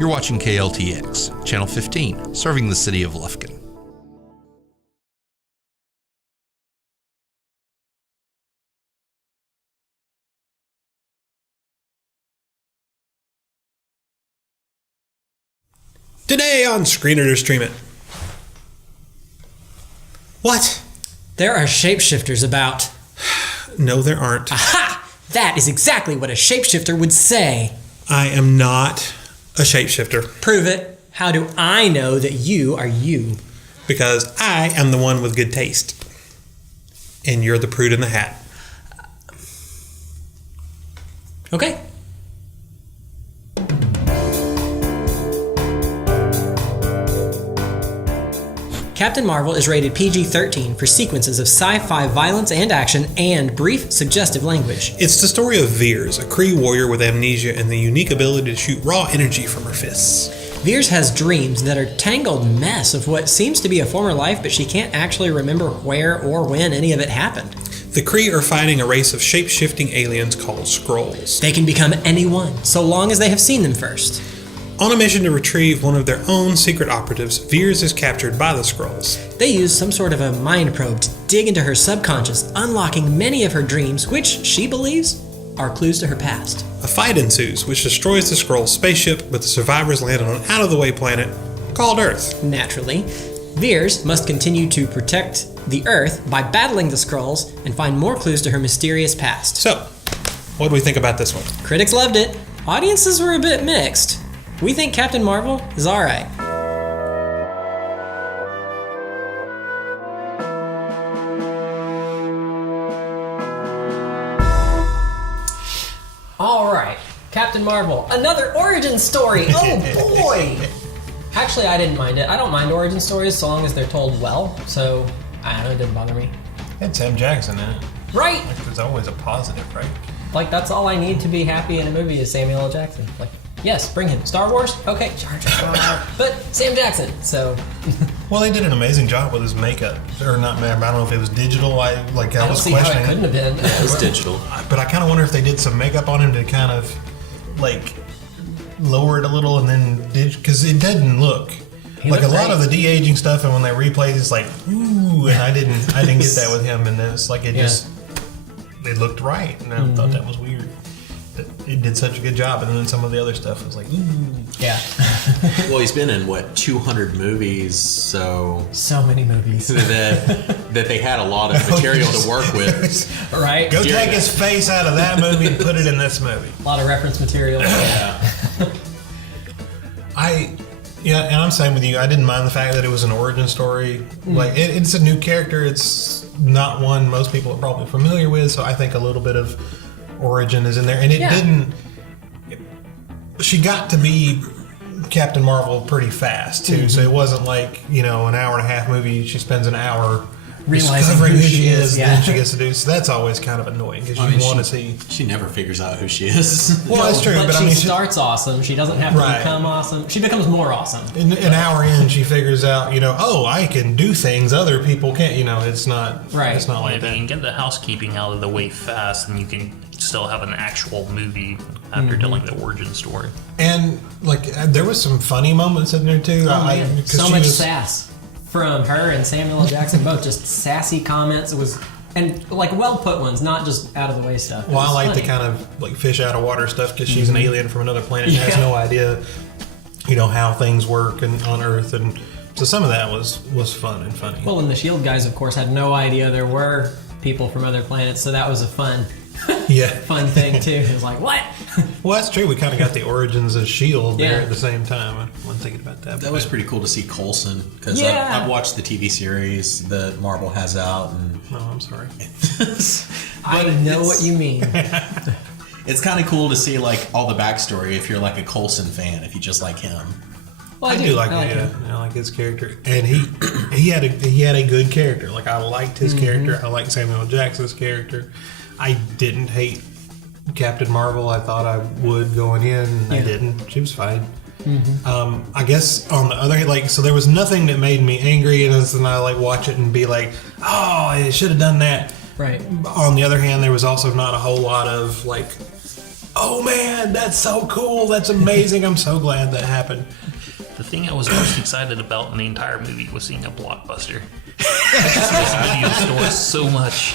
You're watching KLTX, Channel 15, serving the city of Lufkin. Today on Screener to Stream It. What? There are shapeshifters about. No, there aren't. Aha! That is exactly what a shapeshifter would say. I am not a shapeshifter. Prove it. How do I know that you are you? Because I am the one with good taste. And you're the prude in the hat. Okay. Captain Marvel is rated PG-13 for sequences of sci-fi violence and action and brief, suggestive language. It's the story of Veers, a Kree warrior with amnesia and the unique ability to shoot raw energy from her fists. Veers has dreams that are tangled mess of what seems to be a former life, but she can't actually remember where or when any of it happened. The Kree are fighting a race of shape-shifting aliens called Skrulls. They can become anyone, so long as they have seen them first. On a mission to retrieve one of their own secret operatives, Veers is captured by the Skrulls. They use some sort of a mind probe to dig into her subconscious, unlocking many of her dreams, which she believes are clues to her past. A fight ensues, which destroys the Skrull spaceship, but the survivors land on an out-of-the-way planet called Earth. Naturally, Veers must continue to protect the Earth by battling the Skrulls and find more clues to her mysterious past. So, what do we think about this one? Critics loved it. Audiences were a bit mixed. We think Captain Marvel is alright. Alright, Captain Marvel, another origin story! Oh boy! Actually, I didn't mind it. I don't mind origin stories so long as they're told well, so I don't know, it didn't bother me. It's Sam Jackson in it. Right! Like, there's always a positive, right? Like, that's all I need to be happy in a movie is Samuel L. Jackson. Like, yes, bring him. Star Wars? Okay, Jar Jar. But Sam Jackson, so... Well, they did an amazing job with his makeup. Or not, I don't know if it was digital. I I was don't see how questioning it couldn't have been. Yeah, it was digital. But I kind of wonder if they did some makeup on him to kind of, like, lower it a little and then did... Because it didn't look... Like a lot of the de-aging stuff, and when they replayed, it's like, ooh, and I didn't get that with him, and it's like it just... It looked right, and I thought that was weird. It did such a good job, and then some of the other stuff was like, ooh. Yeah. Well, he's been in, 200 movies, so many movies. that they had a lot of material to work with. Right? Go take his face out of that movie and put it in this movie. A lot of reference material. Yeah, and I'm saying with you, I didn't mind the fact that it was an origin story. Like, it's a new character. It's not one most people are probably familiar with, so I think a little bit of origin is in there. And it didn't... She got to be Captain Marvel pretty fast, too, so it wasn't like, an hour and a half movie. She spends an hour discovering who she is, and then she gets to do... So that's always kind of annoying, because you want to see... She never figures out who she is. Well, that's true, but she starts awesome. She doesn't have to become awesome. She becomes more awesome. An hour in, she figures out, oh, I can do things other people can't. It's not right. It's not like if that. you can get the housekeeping out of the way fast, and you can still have an actual movie after telling the origin story. And there was some funny moments in there too. So much sass from her and Samuel L. Jackson, both just sassy comments. It was, and well put ones, not just out of the way stuff. Well, I like the kind of fish out of water stuff because she's an alien from another planet and has no idea, how things work on Earth, and so some of that was fun and funny. Well, and the Shield guys, of course, had no idea there were people from other planets, so that was a fun thing too. It was like, what? Well, that's true. We kind of got the origins of S.H.I.E.L.D. there at the same time. I wasn't thinking about that. That was pretty cool to see Coulson, because I've watched the TV series that Marvel has out. And I'm sorry. I know what you mean. It's kind of cool to see all the backstory if you're a Coulson fan, if you just like him. Well, I do like him. I like his character, and he had a good character. I liked his character. I liked Samuel L. Jackson's character. I didn't hate Captain Marvel. I thought I would going in, and I didn't. She was fine. I guess on the other hand, so there was nothing that made me angry, and then I watch it and be like, oh, I should have done that. Right. On the other hand, there was also not a whole lot of oh man, that's so cool. That's amazing. I'm so glad that happened. The thing I was most excited about in the entire movie was seeing a blockbuster. This video store so much.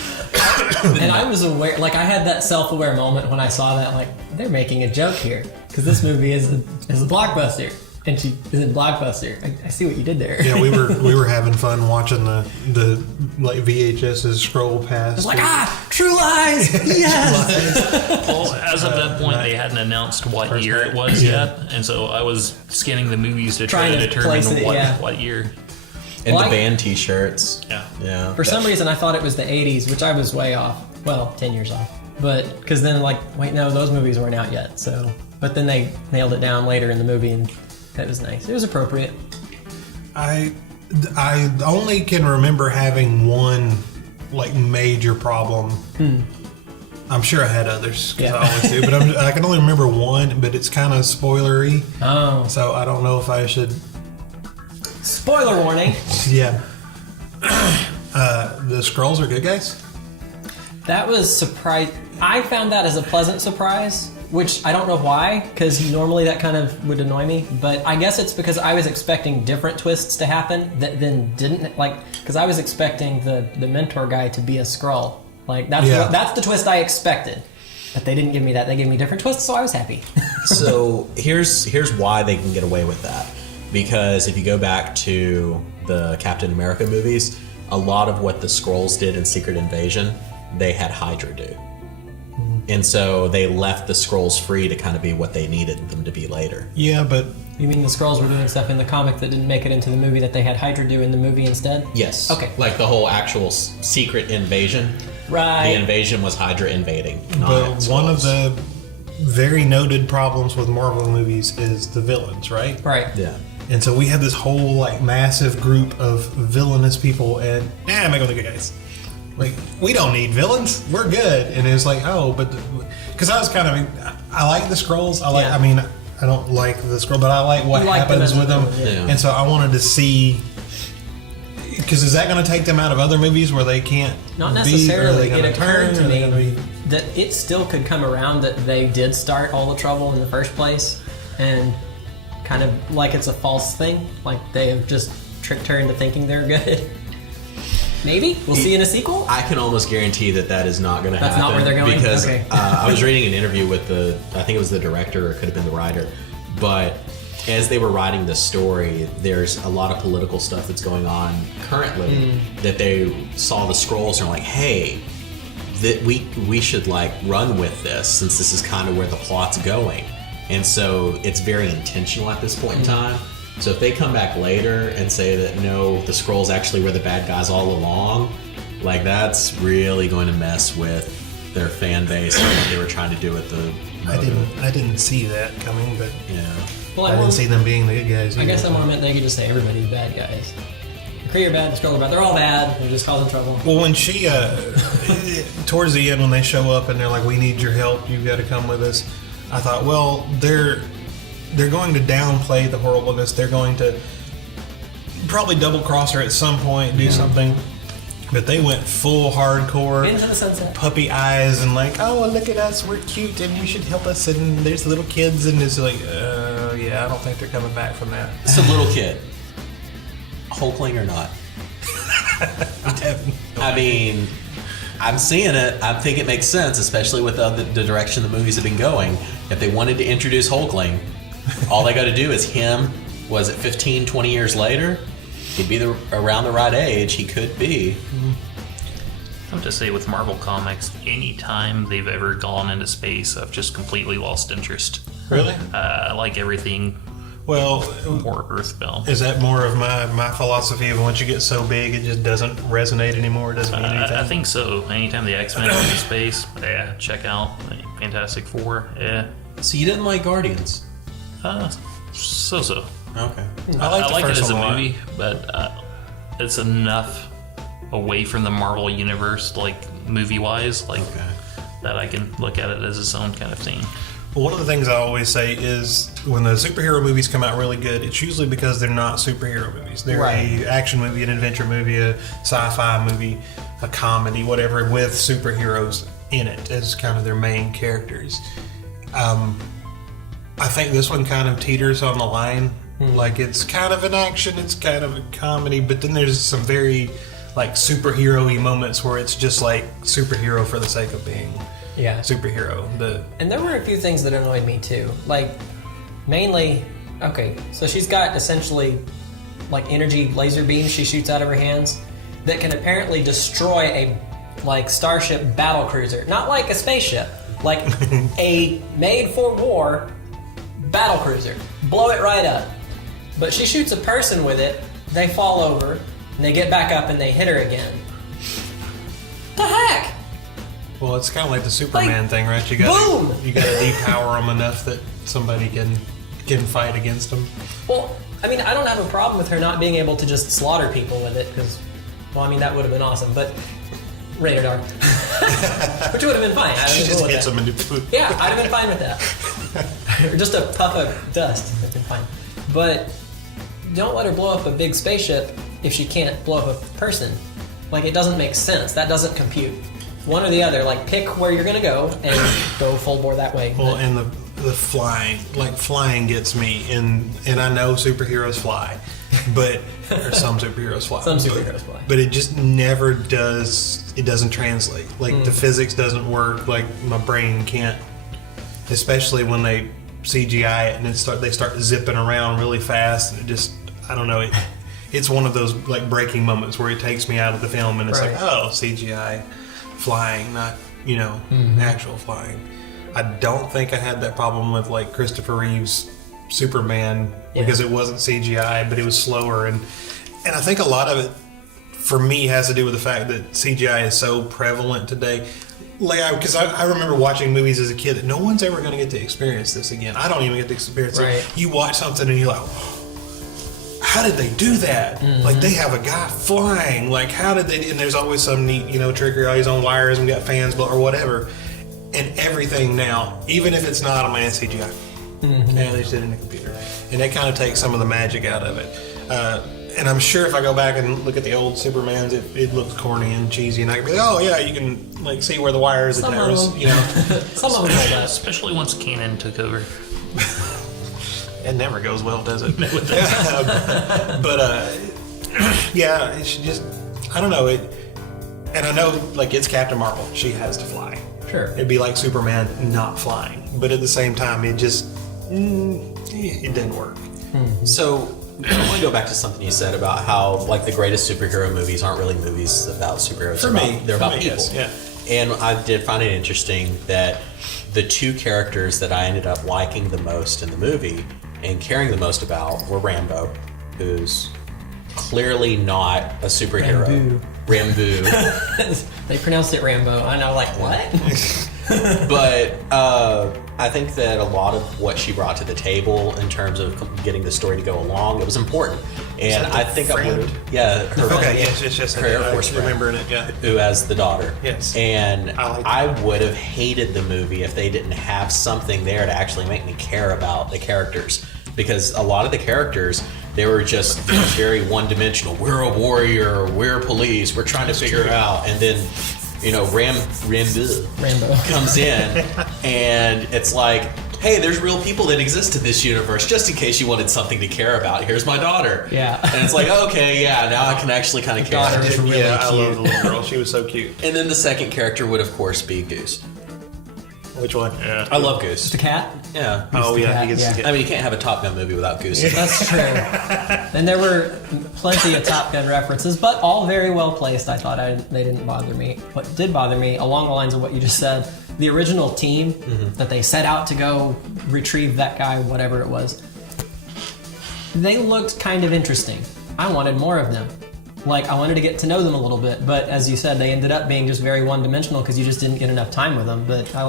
And I was aware, like I had that self-aware moment when I saw that, like they're making a joke here because this movie is a blockbuster, and she is in Blockbuster. I see what you did there. Yeah, we were having fun watching the like VHS's scroll past. It's like True Lies. Yes. Well, as of that point, they hadn't announced what year it was yet, and so I was scanning the movies to try to determine what year. And the band T-shirts. Yeah. For some reason, I thought it was the 80s, which I was way off. Well, 10 years off. But, because then, like, wait, no, those movies weren't out yet. So, but then they nailed it down later in the movie, and that was nice. It was appropriate. I only can remember having one, like, major problem. I'm sure I had others, because I always do. But I can only remember one, but it's kind of spoilery. Oh. So I don't know if I should... Spoiler warning. Yeah. The scrolls are good guys? That was surprise. I found that as a pleasant surprise, which I don't know why, because normally that kind of would annoy me. But I guess it's because I was expecting different twists to happen that then didn't. Like, because I was expecting the mentor guy to be a Skrull. Like that's the twist I expected. But they didn't give me that. They gave me different twists, so I was happy. So here's why they can get away with that. Because if you go back to the Captain America movies, a lot of what the Skrulls did in Secret Invasion, they had Hydra do. And so they left the Skrulls free to kind of be what they needed them to be later. Yeah, but... You mean the Skrulls were doing stuff in the comic that didn't make it into the movie that they had Hydra do in the movie instead? Yes. Okay. Like the whole actual Secret Invasion. Right. The invasion was Hydra invading. But one of the very noted problems with Marvel movies is the villains, right? Right. Yeah. And so we had this whole like massive group of villainous people, and make them the good guys. Like, we don't need villains, we're good. And it was like, oh, but because I was kind of, I like the Skrulls. I mean, I don't like the Skrull, but I like what happens with them. Yeah. And so I wanted to see, because is that going to take them out of other movies where they can't? Not necessarily. It occurred to me that it still could come around that they did start all the trouble in the first place, and kind of like it's a false thing, like they have just tricked her into thinking they're good. Maybe we'll see in a sequel. I can almost guarantee that is not going to happen. That's not where they're going? Because Okay. I was reading an interview with I think it was the director, or it could have been the writer, but as they were writing the story, there's a lot of political stuff that's going on currently that they saw the Skrulls and are like, hey, that we should like run with this, since this is kind of where the plot's going. And so it's very intentional at this point in time. So if they come back later and say that no, the Skrulls actually were the bad guys all along, like that's really going to mess with their fan base and what they were trying to do with the I didn't see that coming, but yeah. Well, I didn't see them being the good guys. I guess I more meant they could just say everybody's bad guys. The Kree are bad, the Skrull are bad. They're all bad. They're just causing trouble. Well, when she, towards the end, when they show up and they're like, "We need your help. You've got to come with us," I thought, well, they're going to downplay the horribleness. They're going to probably double cross her at some point, do something. But they went full hardcore. Into the sunset. Puppy eyes and like, oh, look at us, we're cute and you should help us. And there's little kids and it's like, yeah, I don't think they're coming back from that. It's a little kid. Hulkling or not? I mean, I'm seeing it. I think it makes sense, especially with the direction the movies have been going. If they wanted to introduce Hulkling, all they got to do is him, was it 15, 20 years later? He'd be around the right age. He could be. I have to say, with Marvel Comics, anytime they've ever gone into space, I've just completely lost interest. Really? I like everything Well, more Earthbound. is that more of my philosophy of once you get so big, it just doesn't resonate anymore? It doesn't mean anything? I think so. Anytime the X-Men go into space, yeah, check out Fantastic Four. Yeah. So you didn't like Guardians? So. Okay. I like it first as a one a lot. movie, but it's enough away from the Marvel universe, like movie-wise, like that I can look at it as its own kind of thing. Well, one of the things I always say is when the superhero movies come out really good, it's usually because they're not superhero movies. They're a action movie, an adventure movie, a sci-fi movie, a comedy, whatever, with superheroes in it as kind of their main characters. I think this one kind of teeters on the line. Like, it's kind of an action, it's kind of a comedy, but then there's some very, like, superhero-y moments where it's just, like, superhero for the sake of being superhero. And there were a few things that annoyed me, too. Like, mainly, okay, so she's got essentially, like, energy laser beams she shoots out of her hands that can apparently destroy a, like, starship battle cruiser. Not like a spaceship. Like, a made-for-war battle cruiser. Blow it right up. But she shoots a person with it, they fall over, and they get back up and they hit her again. The heck? Well, it's kind of like the Superman Like, thing, right? You boom! got to depower them enough that somebody can fight against them. Well, I mean, I don't have a problem with her not being able to just slaughter people with it, because, well, I mean, that would have been awesome, but rated R. Which would have been fine. She just hits them into food. Yeah, I'd have been fine with that. Or just a puff of dust. That'd been fine. But don't let her blow up a big spaceship if she can't blow up a person. Like, it doesn't make sense. That doesn't compute. One or the other. Like, pick where you're going to go and go full bore that way. Well, and the flying, like, flying gets me. And I know superheroes fly, but or some superheroes fly. Some superheroes fly. But it just never does. It doesn't translate. Like, the physics doesn't work. Like, my brain can't. Especially when they CGI it and they start zipping around really fast. And it just, I don't know. It's one of those, like, breaking moments where it takes me out of the film and it's Right. like, oh, CGI flying, not, actual flying. I don't think I had that problem with, like, Christopher Reeve's Superman because it wasn't CGI, but it was slower. And I think a lot of it, for me, has to do with the fact that CGI is so prevalent today. Like, because I remember watching movies as a kid that no one's ever going to get to experience this again. I don't even get to experience it. You watch something and you're like, how did they do that? Like, they have a guy flying. Like, how did they? And there's always some neat, trickery. He's on wires and got fans or whatever. And everything now, even if it's not a man CGI, now they just did it in the computer, and that kind of takes some of the magic out of it. And I'm sure if I go back and look at the old Supermans, it looks corny and cheesy, and I can be like, oh yeah, you can, like, see where the wires and there was, Some of them hold up. Especially once Kanan took over. It never goes well, does it? But yeah, it's just, I don't know it. And I know, like, it's Captain Marvel; she has to fly. Sure. It'd be like Superman not flying, but at the same time, it just it didn't work. So I want to go back to something you said about how, like, the greatest superhero movies aren't really movies about superheroes. They're about people. Yes, yeah. And I did find it interesting that the two characters that I ended up liking the most in the movie and caring the most about were Rambo, who's clearly not a superhero. Rambo. They pronounced it Rambo. I know, like, what? But I think that a lot of what she brought to the table in terms of getting the story to go along, it was important. And I think friend? I would, her Okay, yes, her Air Force friend, remembering it, yeah. who has the daughter. Yes. And I like that. I would have hated the movie if they didn't have something there to actually make me care about the characters. Because a lot of the characters, they were just very one-dimensional. We're a warrior, we're police, we're trying to figure it out. And then, Rambo comes in, and it's like, hey, there's real people that exist in this universe, just in case you wanted something to care about. Here's my daughter. Yeah. And it's like, okay, yeah, now I can actually kind of care. Daughter is really I cute. love the little girl. She was so cute. And then the second character would, of course, be Goose. Which one? Yeah. I love Goose. The cat? Yeah. Oh, yeah. He gets Yeah. to get I mean, you can't have a Top Gun movie without Goose. That's true. And there were plenty of Top Gun references, but all very well placed. I thought they didn't bother me. What did bother me, along the lines of what you just said, the original team that they set out to go retrieve that guy, whatever it was, they looked kind of interesting. I wanted more of them. Like, I wanted to get to know them a little bit, but as you said, they ended up being just very one-dimensional because you just didn't get enough time with them. But I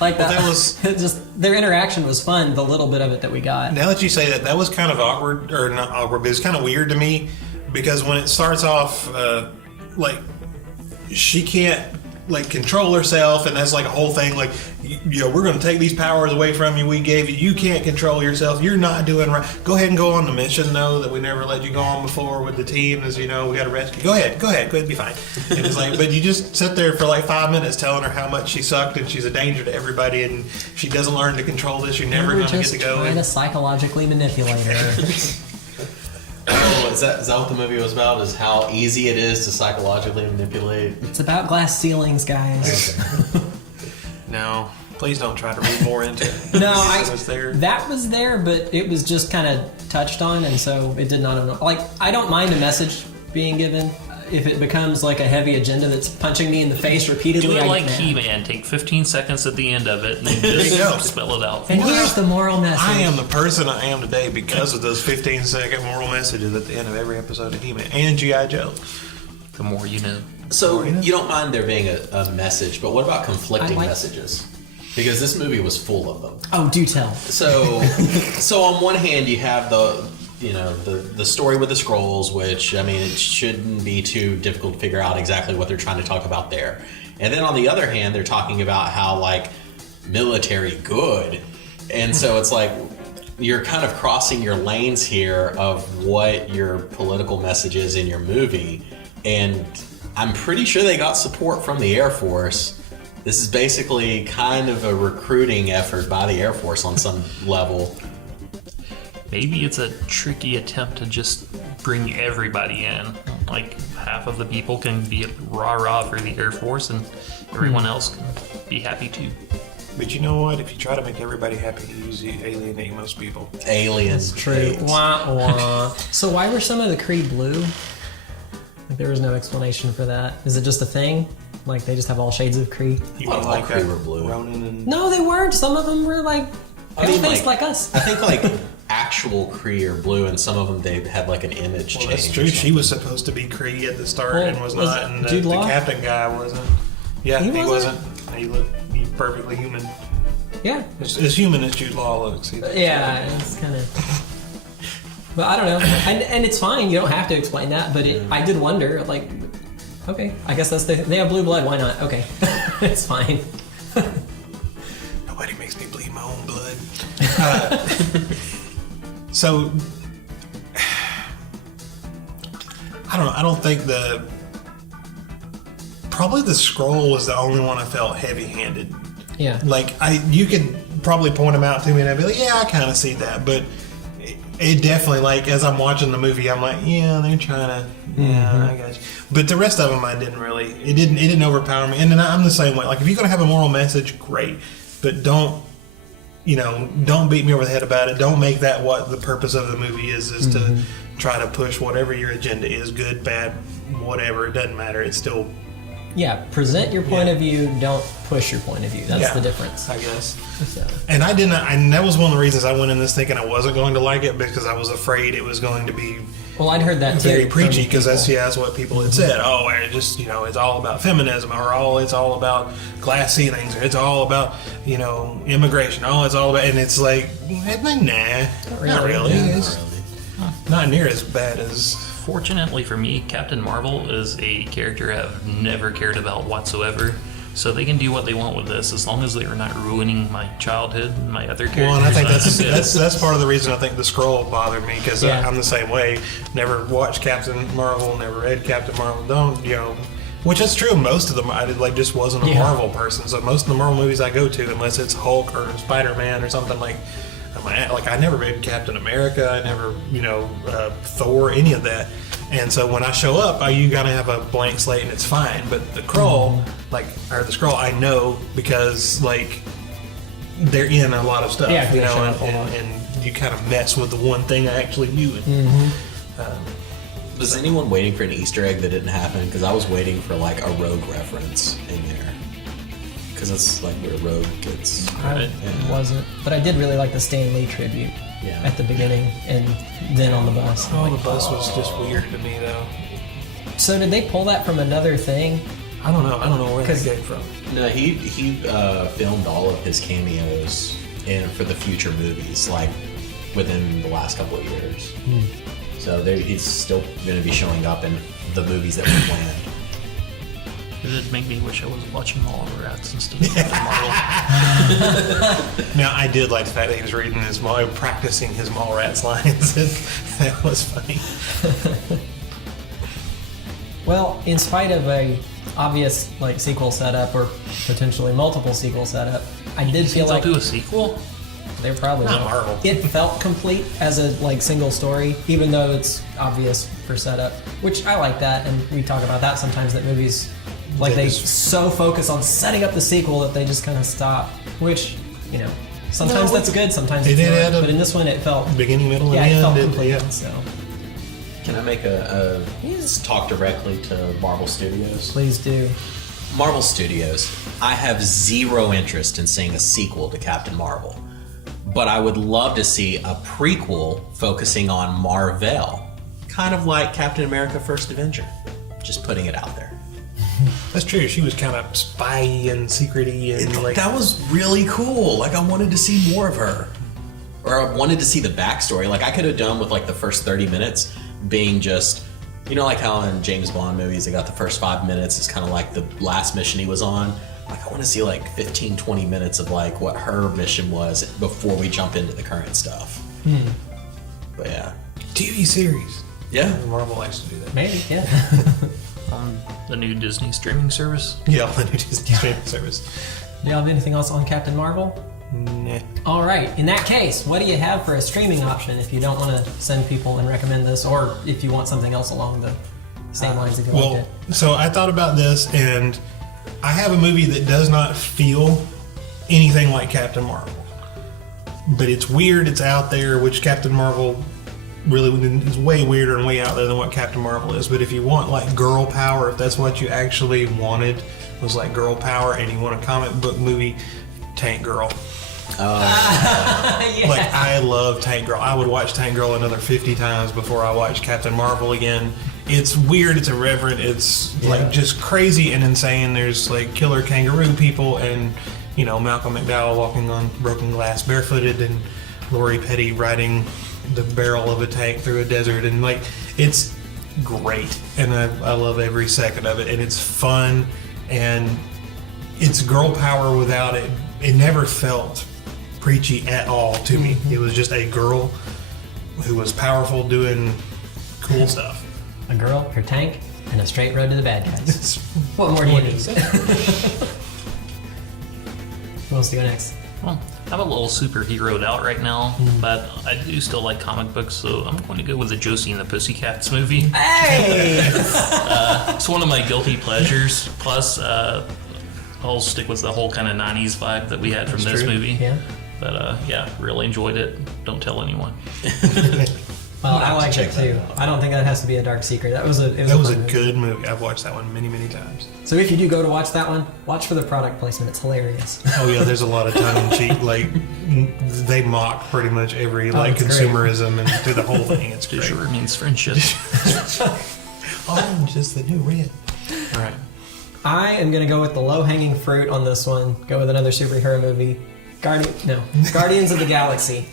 like that. that was just their interaction was fun. The little bit of it that we got. Now that you say that, that was kind of awkward, or not awkward, but it was kind of weird to me because when it starts off, like, she can't like control herself, and that's like a whole thing. Like, you know, we're going to take these powers away from you. We gave you. You can't control yourself. You're not doing right. Go ahead and go on the mission, though, that we never let you go on before with the team. As you know, we got to rescue. Go ahead, be fine. And it's like, but you just sit there for like 5 minutes telling her how much she sucked and she's a danger to everybody, and she doesn't learn to control this. You're never going to get to go. Trying to psychologically manipulate her. Oh, is that what the movie was about? Is how easy it is to psychologically manipulate? It's about glass ceilings, guys. No, please don't try to read more into it. No, that was there, but it was just kind of touched on, and so it did not. Like, I don't mind a message being given. If it becomes like a heavy agenda that's punching me in the face repeatedly, do it I like get mad. He-Man. Take 15 seconds at the end of it and just spell it out. And here's the moral message. I am the person I am today because of those 15-second moral messages at the end of every episode of He-Man and G.I. Joe. The more you know. So you don't mind there being a message, but what about conflicting messages? Because this movie was full of them. Oh, do tell. So on one hand, you have the story with the scrolls, which, I mean, it shouldn't be too difficult to figure out exactly what they're trying to talk about there. And then on the other hand, they're talking about how, like, military good. And so it's like you're kind of crossing your lanes here of what your political message is in your movie. And I'm pretty sure they got support from the Air Force. This is basically kind of a recruiting effort by the Air Force on some level. Maybe it's a tricky attempt to just bring everybody in. Like, half of the people can be rah-rah for the Air Force, and everyone else can be happy too. But you know what? If you try to make everybody happy, you usually alienate most people. Aliens. True. Wah, wah. So why were some of the Kree blue? Like, there was no explanation for that. Is it just a thing? Like, they just have all shades of Kree? You Well, mean like like Kree were blue. Ronin and... No, they weren't. Some of them were like pale-faced like us. I think like actual Kree are blue, and some of them they had like an image change. That's true. She was supposed to be Kree at the start and was not, and the captain guy wasn't. Yeah, he wasn't. He looked perfectly human. Yeah. As human as Jude Law looks. Yeah, it's kind of... But I don't know. And it's fine. You don't have to explain that, but I did wonder, like, okay, I guess they have blue blood. Why not? Okay. It's fine. Nobody makes me bleed my own blood. So, I don't know. I don't think probably the scroll was the only one I felt heavy-handed. Yeah. Like, you could probably point them out to me and I'd be like, yeah, I kind of see that. But it definitely, like, as I'm watching the movie, I'm like, yeah, they're trying to, I got you. But the rest of them, I didn't really, it didn't overpower me. And then I'm the same way. Like, if you're going to have a moral message, great. But don't beat me over the head about it. Don't make that what the purpose of the movie is to try to push whatever your agenda is, good, bad, whatever. It doesn't matter. It's still... Yeah, present your point of view, don't push your point of view. That's the difference. I guess. So. And I didn't, and that was one of the reasons I went in this thinking I wasn't going to like it, because I was afraid it was going to be I'd heard that very too, preachy, because that's what people had said. Oh, it just, it's all about feminism, or it's all about glass ceilings, or it's all about, immigration. Oh, it's all about, and it's like, nah, not really. It's not near as bad as... Fortunately for me, Captain Marvel is a character I've never cared about whatsoever. So they can do what they want with this, as long as they are not ruining my childhood and my other characters. Well, and I think that's part of the reason I think the scroll bothered me, because I'm the same way. Never watched Captain Marvel, never read Captain Marvel. Which is true. Most of them, I just wasn't a Marvel person. So most of the Marvel movies I go to, unless it's Hulk or Spider-Man or something like I never read Captain America, I never, Thor, any of that. And so when I show up, you gotta have a blank slate and it's fine. But the Skrull, the Skrull, I know because they're in a lot of stuff, and you kind of mess with the one thing I actually knew. Was anyone waiting for an Easter egg that didn't happen? Because I was waiting for a Rogue reference in there. Because it's where Rogue gets. I wasn't, but I did really like the Stan Lee tribute at the beginning, and then on the bus. Oh, the bus was just weird to me, though. So did they pull that from another thing? I don't know. I don't know where that came from. No, he filmed all of his cameos for the future movies, within the last couple of years. So he's still going to be showing up in the movies that were planned. It did make me wish I was watching Mallrats instead of Captain Marvel. Now, I did like the fact that he was reading practicing his Mallrats lines. That was funny. Well, in spite of a obvious like sequel setup or potentially multiple sequel setup, I did feel like they'll do a sequel. they probably Not will. Marvel. It felt complete as a like single story, even though it's obvious for setup, which I like that, and we talk about that sometimes. That movies like They they just- so focus on setting up the sequel that they just kind of stop, which sometimes No, that's good, sometimes it it's did not. add up. But in this one, it felt Beginning, middle, yeah, and it end. felt complete. Yeah. So Can I make just talk directly to Marvel Studios? please do. Marvel Studios, I have zero interest in seeing a sequel to Captain Marvel, but I would love to see a prequel focusing on Marvel, kind of like Captain America: First Avenger. Just putting it out there. That's true. She was kind of spy and secrety and like That was really cool. Like, I wanted to see more of her, or I wanted to see the backstory. Like, I could have done with like the first 30 minutes being just, like how in James Bond movies they got the first 5 minutes is kind of like the last mission he was on. Like, I want to see like 15, 20 minutes of like what her mission was before we jump into the current stuff. But yeah. TV series. Yeah. Marvel likes to do that. Maybe, yeah. On the new Disney streaming service. Yeah, the new Disney streaming service. Do y'all have anything else on Captain Marvel? Nah. All right. In that case, what do you have for a streaming option if you don't want to send people and recommend this, or if you want something else along the same lines that you liked Well, it? so I thought about this, and I have a movie that does not feel anything like Captain Marvel, but it's weird. It's out there, which Captain Marvel really is way weirder and way out there than what Captain Marvel is. But if you want like girl power, if that's what you actually wanted, was like girl power, and you want a comic book movie, Tank Girl. Yeah. Like, I love Tank Girl. I would watch Tank Girl another 50 times before I watch Captain Marvel again. It's weird, it's irreverent, it's like just crazy and insane. There's like killer kangaroo people and, Malcolm McDowell walking on broken glass barefooted and Lori Petty riding the barrel of a tank through a desert. And like, it's great. And I love every second of it. And it's fun and it's girl power without it. It never felt preachy at all to me. It was just a girl who was powerful doing cool stuff. A girl, her tank, and a straight road to the bad guys. What more do you need? Who wants to go next? Well, I'm a little superheroed out right now, but I do still like comic books, so I'm going to go with the Josie and the Pussycats movie. Hey! It's one of my guilty pleasures. Plus, I'll stick with the whole kind of 90s vibe that we had from this true. movie. Yeah. But yeah, really enjoyed it. Don't tell anyone. Well, I have to like check it that too. out. I don't think that has to be a dark secret. That was a That was a fun movie. good movie. I've watched that one many, many times. So if you do go to watch that one, watch for the product placement. It's hilarious. Oh yeah, there's a lot of tongue in cheek. Like they mock pretty much every like it's great. consumerism and through the whole thing. It's Du great. jour means friendship. Orange is the new red. All right. I am going to go with the low-hanging fruit on this one. Go with another superhero movie. Guardians of the Galaxy.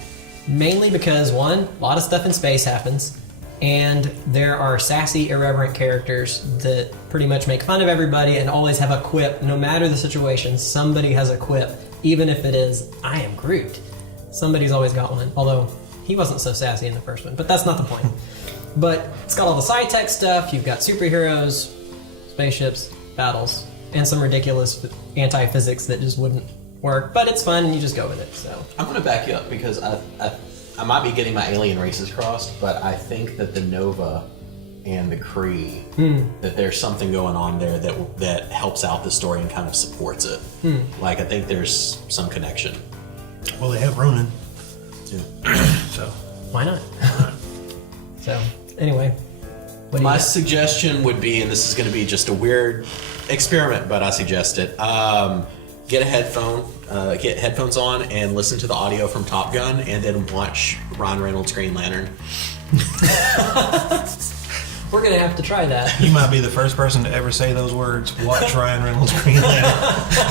Mainly because, one, a lot of stuff in space happens, and there are sassy, irreverent characters that pretty much make fun of everybody and always have a quip. No matter the situation, somebody has a quip. Even if it is, I am Groot. Somebody's always got one. Although, he wasn't so sassy in the first one, but that's not the point. But it's got all the sci-tech stuff. You've got superheroes, spaceships, battles, and some ridiculous anti-physics that just wouldn't work. But it's fun, and you just go with it. So I'm going to back you up because I might be getting my alien races crossed, but I think that the Nova and the Kree, that there's something going on there that helps out the story and kind of supports it. Like, I think there's some connection. Well, they have Ronan, Yeah. so why not? So anyway, what do you My got? suggestion would be, and this is going to be just a weird experiment, but I suggest it. Get headphones on and listen to the audio from Top Gun, and then watch Ryan Reynolds' Green Lantern. We're gonna have to try that. you might be the first person to ever say those words. Watch Ryan Reynolds' Green Lantern.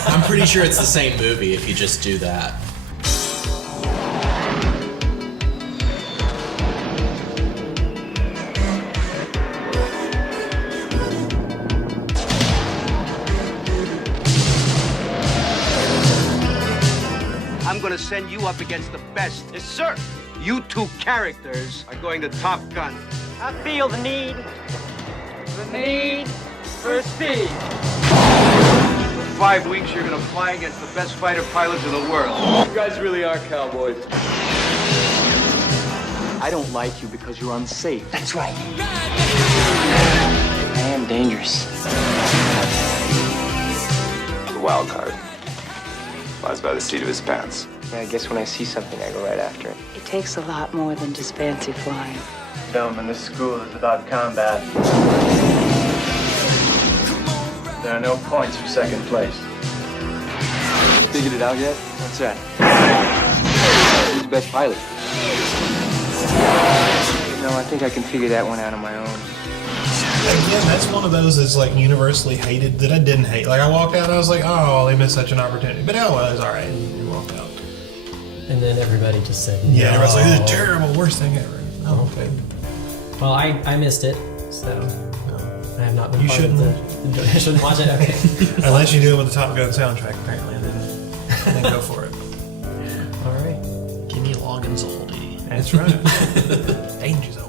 I'm pretty sure it's the same movie if you just do that. send you up against the best. Yes, sir. You two characters are going to Top Gun. I feel the need for speed. For 5 weeks, you're going to fly against the best fighter pilots in the world. You guys really are cowboys. I don't like you because you're unsafe. That's right. I am dangerous. The wild card flies by the seat of his pants. Yeah, I guess when I see something, I go right after it. It takes a lot more than just fancy flying. Gentlemen, this school is about combat. There are no points for second place. You figured it out yet? What's that? Who's the best pilot? No, I think I can figure that one out on my own. Again, that's one of those that's like universally hated that I didn't hate. Like I walked out, I was like, oh, they missed such an opportunity. But oh, well, it was all right. And walked out. And then everybody just said, Yeah, no. everybody's like, this is terrible, worst thing ever. Oh, okay. Well, I missed it, so I have not been. You part of shouldn't. I shouldn't watch it. Okay. Unless you do it with the Top Gun soundtrack, apparently, then go for it. All right. Give me Logan's oldie. That's right. Danger Zone.